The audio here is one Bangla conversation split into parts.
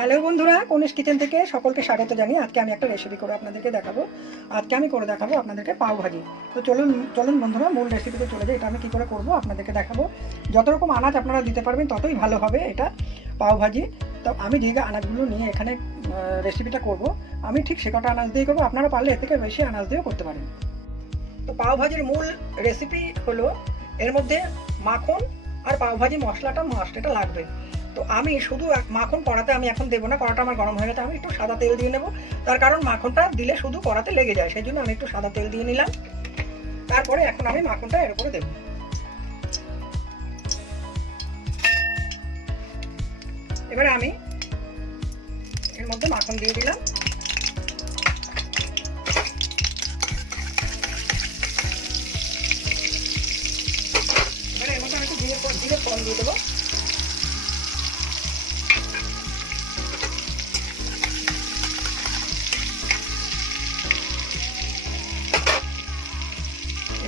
হ্যালো বন্ধুরা কনিশ কিচেন থেকে সকলকে স্বাগত জানিয়ে আজকে আমি একটা রেসিপি করে আপনাদেরকে দেখাবো। আজকে আমি করে দেখাবো আপনাদেরকে পাও ভাজি। তো চলুন চলুন বন্ধুরা, মূল রেসিপিতে চলে যাই। এটা আমি কী করে করব আপনাদেরকে দেখাবো। যত রকম আনাজ আপনারা দিতে পারবেন, ততই ভালো হবে এটা পাও ভাজি। তো আমি যে আনাজগুলো নিয়ে এখানে রেসিপিটা করব, আমি ঠিক সে কটা আনাজ দিয়ে করব। আপনারা পারলে এর থেকে বেশি আনাজ দিয়েও করতে পারেন। তো পাও ভাজির মূল রেসিপি হলো, এর মধ্যে মাখন আর পাও ভাজি মশলাটা মাস্ট এটা লাগবে। তো আমি শুধু মাখন কড়াতে আমি এখন দেবো না, কড়াটা আমার গরম হয়ে গেছে, আমি একটু সাদা তেল দিয়ে নেব। তার কারণ মাখনটা দিলে শুধু কড়াতে লেগে যায়, সেই জন্য আমি একটু সাদা তেল দিয়ে নিলাম। তারপরে এখন আমি মাখনটা এর উপরে দেবো। এবারে আমি এর মধ্যে মাখন দিয়ে দিলাম। এবারে এর মধ্যে আমি একটু জিরে জিরে ফোড়ন দিয়ে দেবো।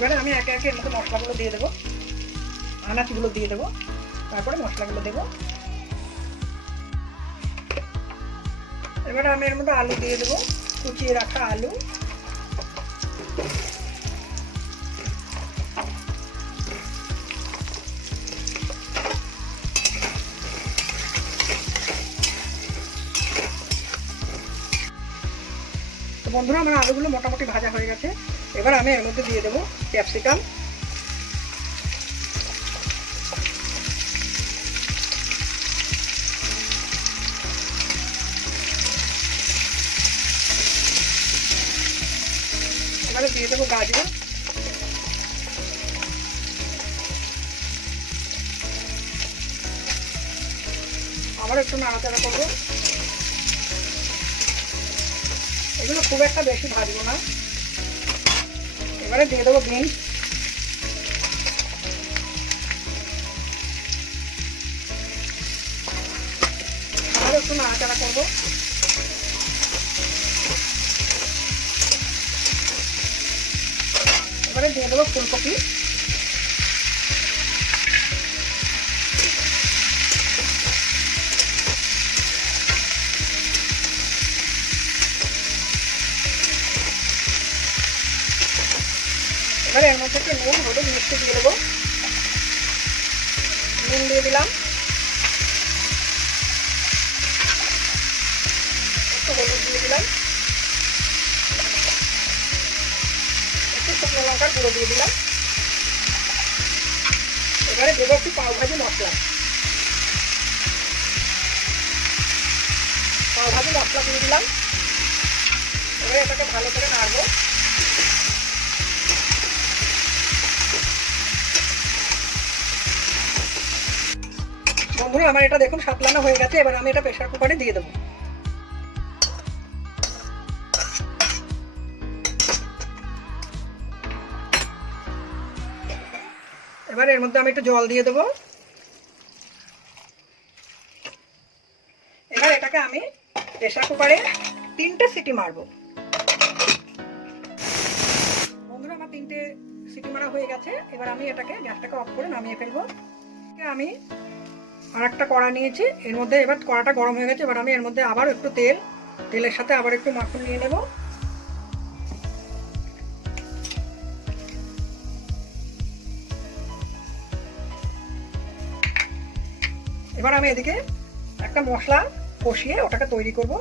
এবারে আমি একে একে এর মধ্যে মশলাগুলো দিয়ে দেবো আনাজগুলো দিয়ে দেবো, তারপরে মশলাগুলো দেবো। এবারে আমি এর মধ্যে আলু দিয়ে দেবো, কুচিয়ে রাখা আলু। বন্ধুরা, আমার আলুগুলো মোটামুটি ভাজা হয়ে গেছে। এবার আমি এর মধ্যে দিয়ে দেবো ক্যাপসিকাম। এবারে দিয়ে দেবো গাজর। আবার একটু নাড়াচাড়া করব। এগুলো খুব একটা বেশি ভাজবো না। এবারে দিয়ে দেবো বিনস একটু নাড়াচাড়া করব। এবারে দিয়ে দেবো ফুলকপি। মিষ্টি দিয়ে দেবো। নুন দিয়ে দিলাম। একটু হলুদ দিয়ে দিলাম। একটু শুকনো লঙ্কার গুঁড়ো দিয়ে দিলাম। এবারে দেবো একটু পাওভাজি মশলা। পাওভাজি মশলা দিয়ে দিলাম। এবারে এটাকে ভালো করে নাড়বো। বন্ধুরা, আমার এটা দেখুন, সাতলানো হয়ে গেছে, এবার আমি এটা প্রেশার কুকারে দিয়ে দেবো। এবার এর মধ্যে আমি একটু জল দিয়ে দেবো। এবার এটাকে আমি প্রেশার কুকারে তিনটে সিটি মারবো। বন্ধুরা, আমার তিনটে সিটি মারা হয়ে গেছে। এবার আমি এটাকে গ্যাসটাকে অফ করে নামিয়ে ফেলব। আমি আর একটা কড়া নিয়েছি। এর মধ্যে এবার কড়াটা গরম হয়ে গেছে, এবার আমি এর মধ্যে আবার একটু তেল, তেলের সাথে আবার একটু মাখন নিয়ে নেব। এবার আমি এদিকে একটা মশলা কষিয়ে ওটাকে তৈরি করব।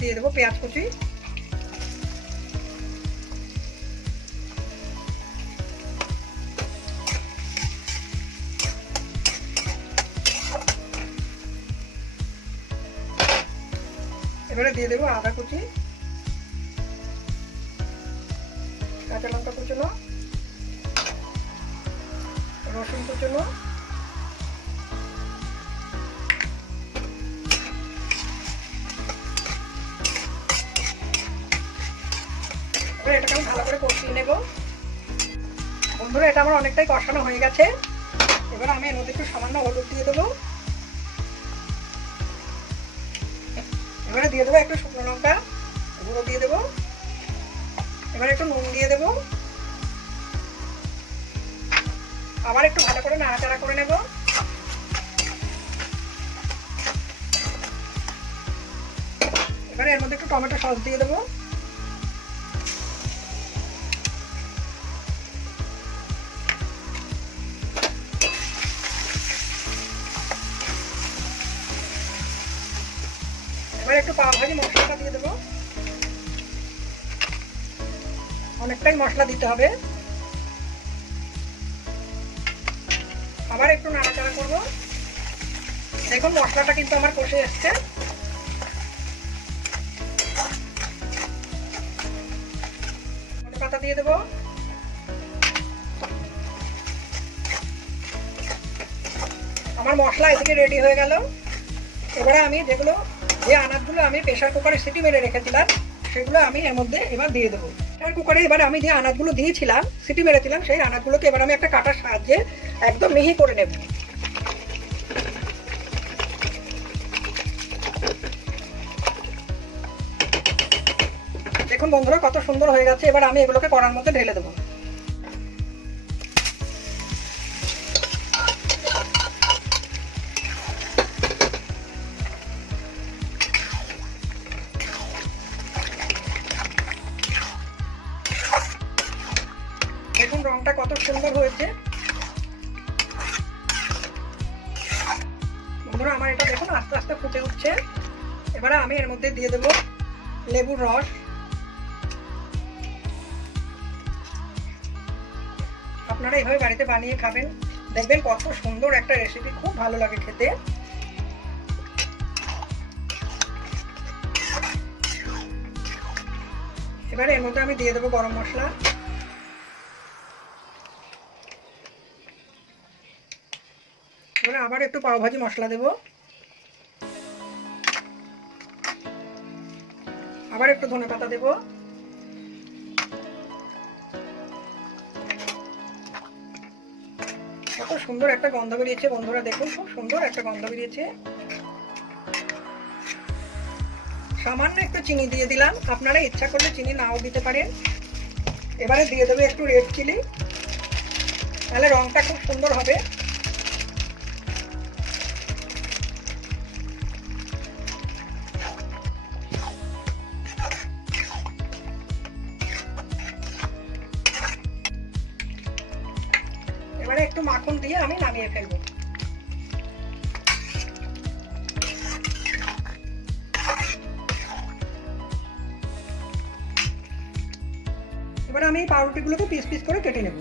দিয়ে দেবো পেঁয়াজ কুচি। এবারে দিয়ে দেবো আদা কুচি। এবার এটাকে আমি ভালো করে কষিয়ে নেব। বন্ধুরা, এটা আমার অনেকটাই কষানো হয়ে গেছে। এবার আমি এর মধ্যে একটু সামান্য হলুদ দিয়ে দেবো। এবারে দিয়ে দেবো একটু শুকনো লঙ্কা, গুঁড়ো দিয়ে দেবো। এবার একটু নুন দিয়ে দেবো। আবার একটু ভালো করে নাড়াচাড়া করে নেব। এবারে এর মধ্যে একটু টমেটো সস দিয়ে দেবো। একটু পাও ভাজি, মশলাটা দিয়ে দেবো। অনেকটাই মশলা দিতে হবে। আবার একটু নাড়াচাড়া করব। দেখুন, মশলাটা কিন্তু আমার কষে এসছে। পাতা দিয়ে দেবো। আমার মশলা এদিকে রেডি হয়ে গেল। এবারে আমি যেগুলো যে আনাজগুলো আমি প্রেশার কুকারে সিটি মেরে রেখেছিলাম, সেগুলো আমি এর মধ্যে এবার দিয়ে দেবো। প্রেশার কুকারে এবার আমি যে আনাজগুলো দিয়েছিলাম, সিটি মেরেছিলাম সেই আনাজগুলোকে এবার আমি একটা কাটার সাহায্যে একদম মিহি করে নেব। দেখুন বন্ধুরা, কত সুন্দর হয়ে গেছে। এবার আমি এগুলোকে কড়ার মধ্যে ঢেলে দেবো। সুন্দর হয়েছে। বন্ধুরা, আমার এটা দেখুন, আস্তে আস্তে ফুটে উঠছে। এবারে আমি এর মধ্যে দিয়ে দেবো লেবুর রস। আপনারা এইভাবে বাড়িতে বানিয়ে খাবেন। দেখবেন কত সুন্দর একটা রেসিপি খুব ভালো লাগে খেতে। এবারে এর মধ্যে আমি দিয়ে দেবো গরম মশলা। আবার একটু পাওভাজি মশলা দেব। আবার একটু ধনে পাতা দেব। কত সুন্দর একটা গন্ধ বেরিয়েছে বন্ধুরা, দেখুন খুব সুন্দর একটা গন্ধ বেরিয়েছে। সামান্য একটু চিনি দিয়ে দিলাম, আপনারা ইচ্ছা করলে চিনি নাও দিতে পারেন। এবারে দিয়ে দেবে একটু রেড চিলি তাহলে রংটা খুব সুন্দর হবে। দিয়ে আমি নামিয়ে ফেলব। এবারে আমি এই পাউরুটিগুলোকে পিস পিস করে কেটে নেব।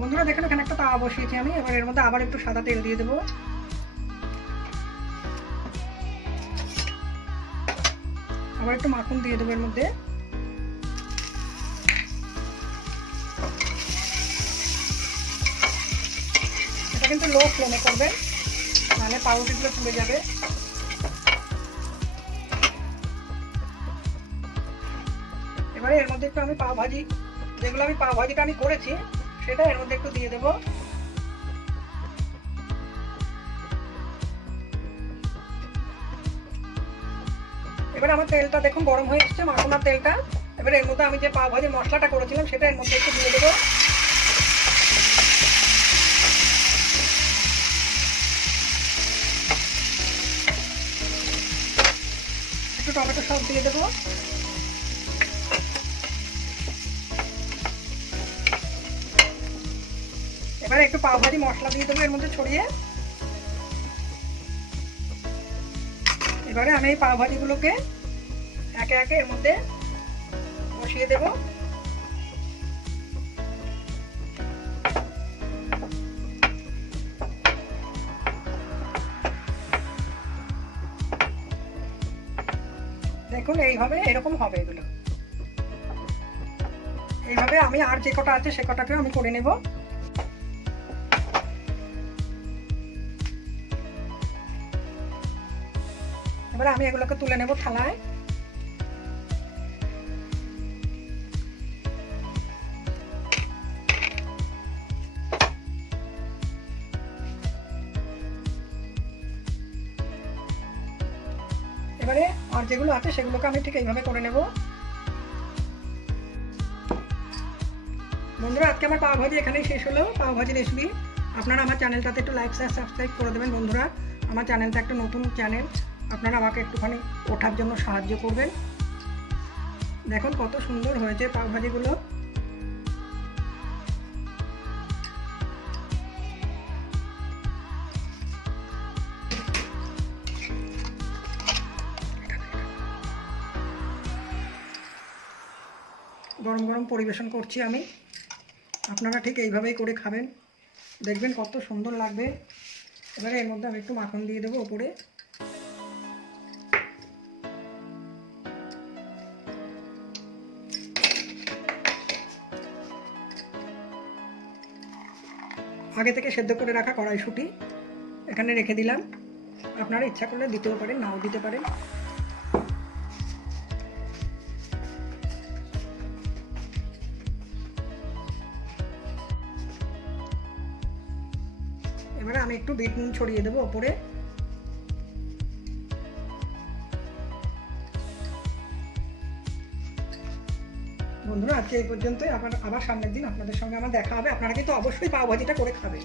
বন্ধুরা, দেখেন এখানে একটা তাওয়া বসিয়েছি আমি। এবার এর মধ্যে আবার একটু সাদা তেল দিয়ে দেবো। আবার একটু মাখন দিয়ে দেবো এর মধ্যে। এটা কিন্তু লো ফ্লেমে করবেন, নাহলে পাউরুটিগুলো পুড়ে যাবে। এবারে এর মধ্যে একটু আমি পাও ভাজি, যেগুলো আমি পাও ভাজিটা আমি করেছি, সেটা এর মধ্যে একটু দিয়ে দেবো। এবার আমার তেলটা দেখুন গরম হয়ে এসছে, মাখনার তেলটা। এবার এর মধ্যে আমি যে পাও ভাজি মশলাটা করেছিলাম, সেটা এর মধ্যে একটু দিয়ে দেবো। একটু টমেটো সস দিয়ে দেবো। এবারে একটু পাও ভাজি মশলা দিয়ে দেবো এর মধ্যে ছড়িয়ে। এবারে আমি এই পাও ভাজিগুলোকে একে একে এর মধ্যে বসিয়ে দেব। দেখুন, এইভাবে এরকম হবে এগুলো। এইভাবে আমি আর যে কটা আছে সে কটাকেও আমি করে নেব। এবার আমি এগুলোকে তুলে নেব থালায়। এবারে আর যেগুলো আছে সেগুলোকে আমি ঠিক এইভাবে করে নেব। বন্ধুরা, আজকে আমার পাও ভাজি এখানেই শেষ হলো। পাও ভাজি রেসিপি। আপনারা আমার চ্যানেলটাতে একটু লাইক সাবস্ক্রাইব করে দেবেন বন্ধুরা। আমার চ্যানেলটা একটা নতুন চ্যানেল। আপনারা আমাকে একটুখানি ওঠার জন্য সাহায্য করবেন। দেখুন কত সুন্দর হয়েছে পাওভাজিগুলো গরম গরম পরিবেশন করছি আমি। আপনারা ঠিক এইভাবেই করে খাবেন। দেখবেন কত সুন্দর লাগবে। এবারে এর মধ্যে আমি একটু মাখন দিয়ে দেবো ওপরে। আগে থেকে সেদ্ধ করে রাখা কড়াইশুঁটি এখানে রেখে দিলাম। আপনারা ইচ্ছা করলে দিতেও পারেন, নাও দিতে পারেন। এবারে আমি একটু বিট নুন ছড়িয়ে দেবো ওপরে। আজকে এই পর্যন্তই। আবার আবার সামনের দিন আপনাদের সঙ্গে আমার দেখা হবে। আপনারা কিন্তু অবশ্যই পাওভাজিটা করে খাবেন।